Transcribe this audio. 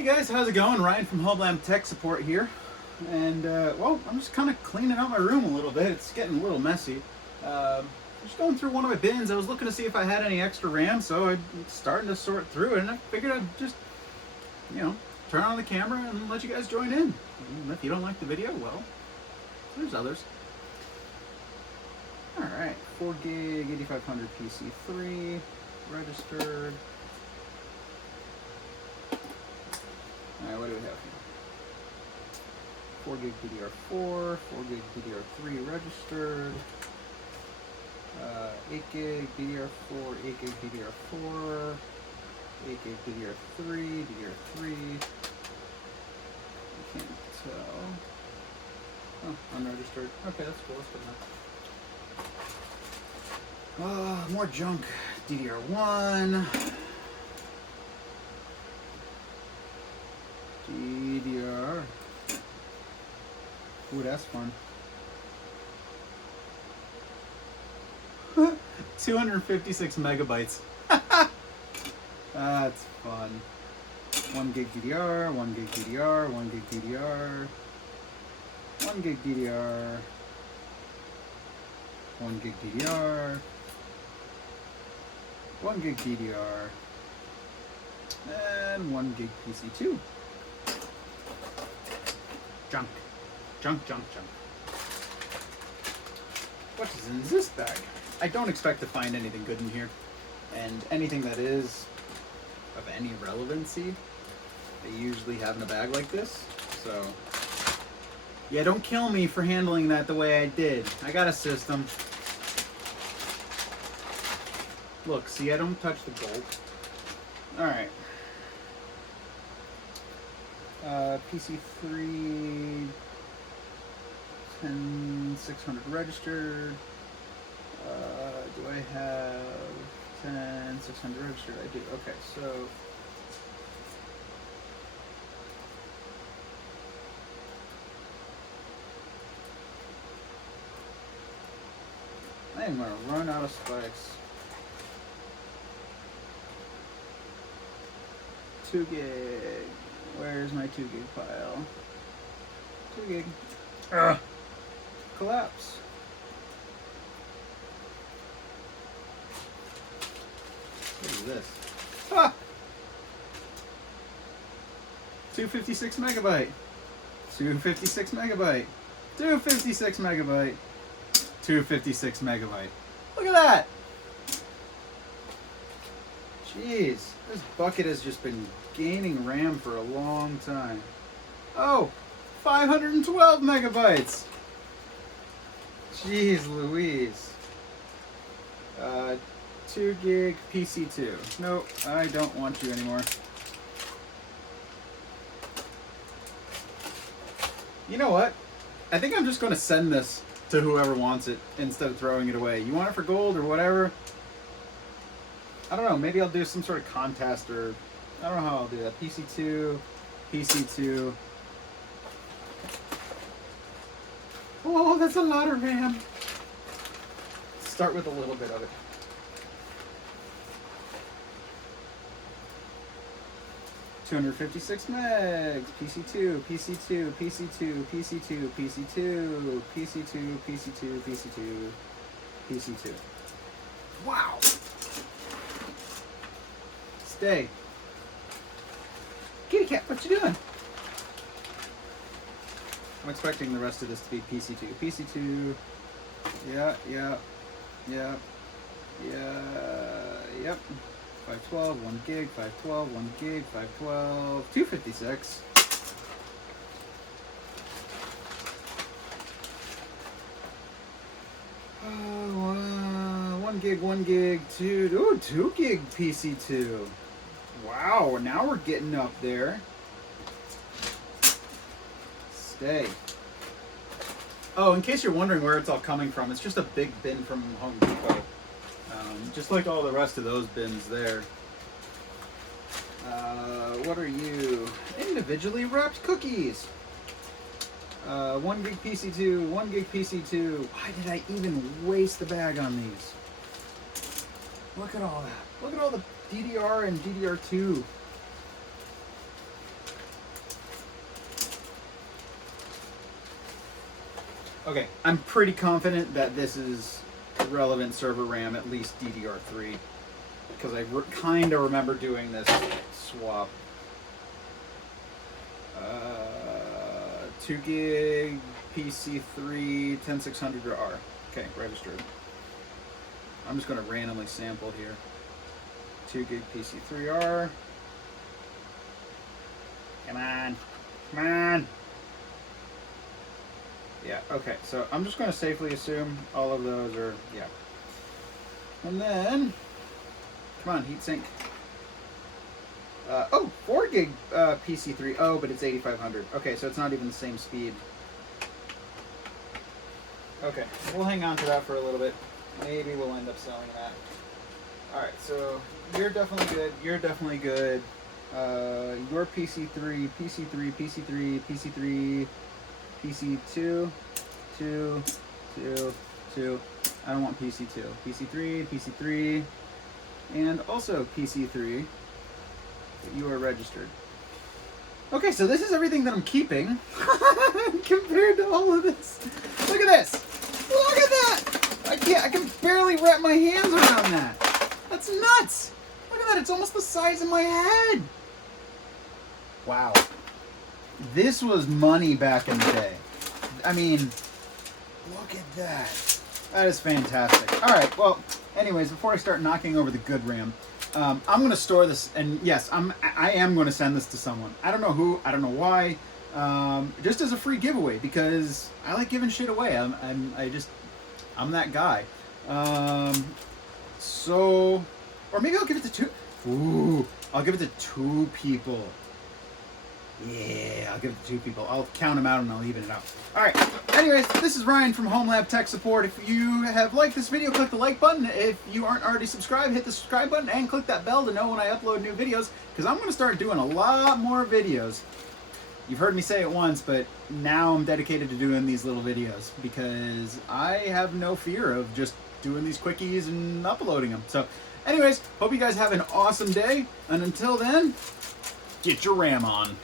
Hey guys, how's it going? Ryan from Hublam Tech Support here. And, well, I'm just kind of cleaning out my room a little bit. It's getting a little messy. Just going through one of my bins. I was looking to see if I had any extra RAM, so I'm starting to sort through it. And I figured I'd just, turn on the camera and let you guys join in. And if you don't like the video, well, there's others. Alright, 4 gig, 8500 PC3, registered. Alright, what do we have here? 4 gig DDR4, 4 gig DDR3 registered, 8 gig DDR4, 8 gig DDR4, 8 gig DDR3, DDR3. I can't tell. Oh, unregistered. Okay, that's cool. Let's put that. More junk. DDR1. DDR. Ooh, that's fun. 256 megabytes. That's fun. 1 gig DDR, 1 gig DDR, 1 gig DDR, 1 gig DDR, 1 gig DDR, 1 gig DDR, and 1 gig PC2. Junk. Junk, junk, junk. What is in this bag? I don't expect to find anything good in here. And anything that is of any relevancy, they usually have in a bag like this. So, yeah, don't kill me for handling that the way I did. I got a system. Look, see, I don't touch the gold. Alright. PC3, 10600 registered. Do I have 10600 registered? I do. Okay, so I am gonna run out of spikes. 2 gig. Where's my 2 gig file? 2 gig. Ugh. Collapse. What is this? Ah! 256 megabyte. 256 megabyte. 256 megabyte. 256 megabyte. Look at that! Jeez, this bucket has just been gaining RAM for a long time. Oh, 512 megabytes. Jeez Louise. 2 gig PC2. Nope, I don't want you anymore. You know what? I think I'm just going to send this to whoever wants it instead of throwing it away. You want it for gold or whatever? I don't know, maybe I'll do some sort of contest or I don't know how I'll do that. PC2, PC2. Oh, that's a lot of RAM. Start with a little bit of it. $256 megs. PC2, PC2, PC2, PC2, PC2, PC2, PC2, PC2, PC2. Wow. Stay. Kitty cat, what you doing? I'm expecting the rest of this to be PC2. PC2. Yeah. Yep. 512, 1 gig, 512, 1 gig, 512, 256. Oh, 1 gig, 1 gig, 2 gig PC2. Wow, now we're getting up there. Stay. Oh, in case you're wondering where it's all coming from, it's just a big bin from Home Depot. Just like all the rest of those bins there. What are you? Individually wrapped cookies. 1 gig PC2, 1 gig PC2. Why did I even waste the bag on these? Look at all that. Look at all the DDR and DDR2. Okay, I'm pretty confident that this is relevant server RAM, at least DDR3, because I kind of remember doing this swap. 2 gig PC3 10600R. Okay, registered. I'm just going to randomly sample here. 2 gig PC3R. Come on. Come on. Yeah, okay, so I'm just going to safely assume all of those are, yeah. And then, come on, heatsink. 4 gig PC3. Oh, but it's 8500. Okay, so it's not even the same speed. Okay, we'll hang on to that for a little bit. Maybe we'll end up selling that. Alright, so you're definitely good. You're definitely good. Your PC3, PC3, PC3, PC3, PC2, 2, 2, 2. I don't want PC2. PC3, PC3, and also PC3. You are registered. Okay, so this is everything that I'm keeping compared to all of this. Look at this. Look at that. I can barely wrap my hands around that. That's nuts. Look at that. It's almost the size of my head. Wow. This was money back in the day. I mean, look at that. That is fantastic. All right, well, anyways, before I start knocking over the good RAM, I'm going to store this, and yes, I am going to send this to someone. I don't know who, I don't know why, just as a free giveaway, because I like giving shit away. I'm that guy. So, or maybe I'll give it to two. Ooh, I'll give it to 2 people. Yeah, I'll give it to 2 people. I'll count them out and I'll even it out. Alright, anyways, this is Ryan from HomeLab Tech Support. If you have liked this video, click the like button. If you aren't already subscribed, hit the subscribe button and click that bell to know when I upload new videos, because I'm going to start doing a lot more videos. You've heard me say it once, but now I'm dedicated to doing these little videos, because I have no fear of just doing these quickies and uploading them. So, anyways, hope you guys have an awesome day, and until then, get your RAM on.